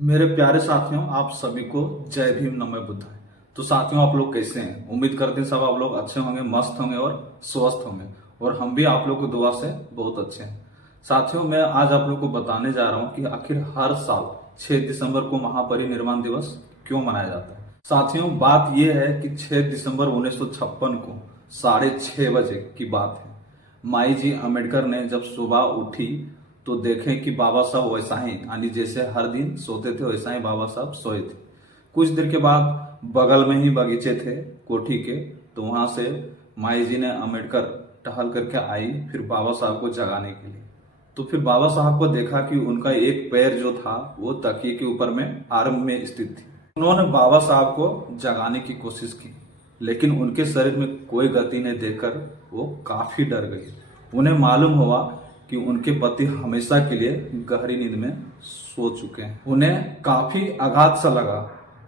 मेरे प्यारे साथियों, आप सभी को जय भीम नमः बुद्धाय। तो साथियों, आप लोग कैसे हैं? उम्मीद करते हैं सब आप लोग अच्छे होंगे, मस्त होंगे और स्वस्थ होंगे। और हम भी आप लोग की दुआ से बहुत अच्छे हैं। साथियों, मैं आज आप लोग को बताने जा रहा हूं कि आखिर हर साल 6 दिसंबर को महापरिनिर्वाण दिवस क्यों मनाया जाता है। साथियों, बात यह है कि 6 दिसंबर 1956 को 6:30 बजे की बात है। माई जी अम्बेडकर ने जब सुबह उठी तो देखें कि बाबा साहब वैसा ही, यानी जैसे हर दिन सोते थे वैसा ही बाबा साहब सोए थे। कुछ देर के बाद बगल में ही बगीचे थे कोठी के, तो वहां से माई जी ने अम्बेडकर टहल करके आई फिर बाबा साहब को जगाने के लिए। तो फिर बाबा साहब को देखा कि उनका एक पैर जो था वो तकिए के ऊपर में आर्म में स्थित थी। उन्होंने बाबा साहब को जगाने की कोशिश की, लेकिन उनके शरीर में कोई गति नहीं देखकर वो काफी डर गई। उन्हें मालूम हुआ कि उनके पति हमेशा के लिए गहरी नींद में सो चुके हैं। उन्हें काफी आघात सा लगा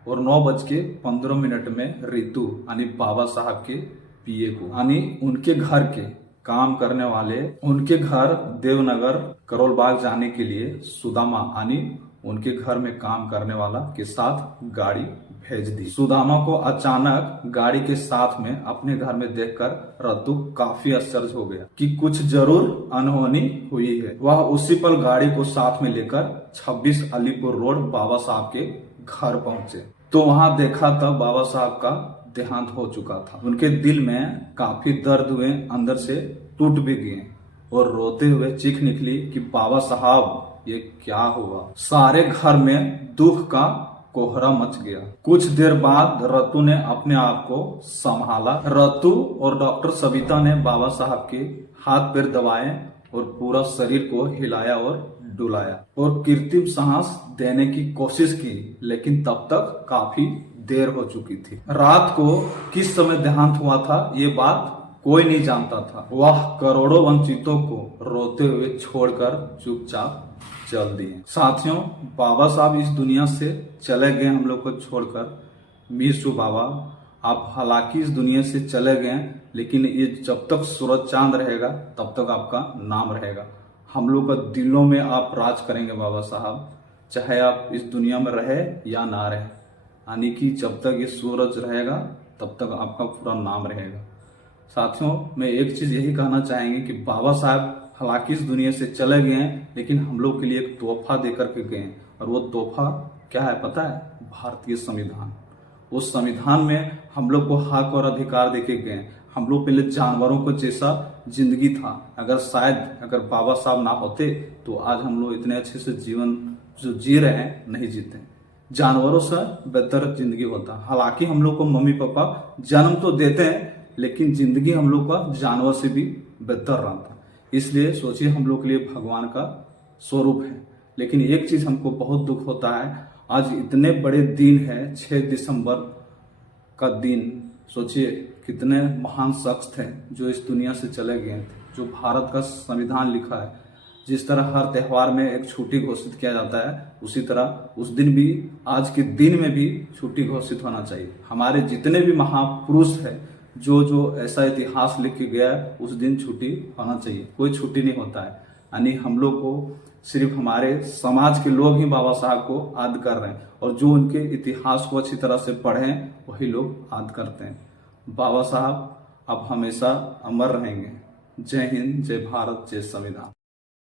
और 9:15 में रितु यानी बाबा साहब के पीए को, यानी उनके घर के काम करने वाले, उनके घर देवनगर करोलबाग जाने के लिए सुदामा यानी उनके घर में काम करने वाला के साथ गाड़ी भेज दी। सुदामा को अचानक गाड़ी के साथ में अपने घर में देखकर रतु काफी आश्चर्य हो गया कि कुछ जरूर अनहोनी हुई है। वह उसी पल गाड़ी को साथ में लेकर 26 अलीपुर रोड बाबा साहब के घर पहुंचे। तो वहां देखा तब बाबा साहब का देहांत हो चुका था। उनके दिल में काफी दर्द हुए, अंदर से टूट भी गए और रोते हुए चीख निकली कि बाबा साहब ये क्या हुआ। सारे घर में दुख का कोहरा मच गया। कुछ देर बाद रतु ने अपने आप को संभाला। रतु और डॉक्टर सविता ने बाबा साहब के हाथ पैर दबाए और पूरा शरीर को हिलाया और डुलाया और कृत्रिम सांस देने की कोशिश की, लेकिन तब तक काफी देर हो चुकी थी। रात को किस समय देहांत हुआ था ये बात कोई नहीं जानता था। वह करोड़ों वंचितों को रोते हुए छोड़कर चुपचाप चल दिए। साथियों, बाबा साहब इस दुनिया से चले गए हम लोग को छोड़कर। मिस यू बाबा, आप हालांकि इस दुनिया से चले गए, लेकिन ये जब तक सूरज चांद रहेगा तब तक आपका नाम रहेगा। हम लोग का दिलों में आप राज करेंगे बाबा साहब, चाहे आप इस दुनिया में रहे या ना रहे, यानी कि जब तक ये सूरज रहेगा तब तक आपका पूरा नाम रहेगा। साथियों, मैं एक चीज यही कहना चाहेंगे कि बाबा साहब हालांकि इस दुनिया से चले गए हैं, लेकिन हम लोग के लिए एक तोहफा देकर के गए। और वो तोहफा क्या है पता है? भारतीय संविधान। उस संविधान में हम लोग को हक और अधिकार देके गए। हम लोग पहले जानवरों को जैसा जिंदगी था, अगर बाबा साहब ना होते तो आज हम लोग इतने अच्छे से जीवन जो जी रहे हैं नहीं जीते। जानवरों से बेहतर जिंदगी होता। हालांकि हम लोग को मम्मी पापा जन्म तो देते हैं, लेकिन जिंदगी हम लोग का जानवर से भी बेहतर रहता। इसलिए सोचिए, हम लोग के लिए भगवान का स्वरूप है। लेकिन एक चीज हमको बहुत दुख होता है, आज इतने बड़े दिन है 6 दिसंबर का दिन। सोचिए कितने महान शख्स थे जो इस दुनिया से चले गए थे, जो भारत का संविधान लिखा है। जिस तरह हर त्योहार में एक छुट्टी घोषित किया जाता है, उसी तरह उस दिन भी, आज के दिन में भी छुट्टी घोषित होना चाहिए। हमारे जितने भी महापुरुष है जो ऐसा इतिहास लिख के गया है, उस दिन छुट्टी होना चाहिए। कोई छुट्टी नहीं होता है, यानी हम लोग को सिर्फ हमारे समाज के लोग ही बाबा साहब को याद कर रहे हैं, और जो उनके इतिहास को अच्छी तरह से पढ़ें वही लोग याद करते हैं। बाबा साहब अब हमेशा अमर रहेंगे। जय हिंद, जय भारत, जय संविधान।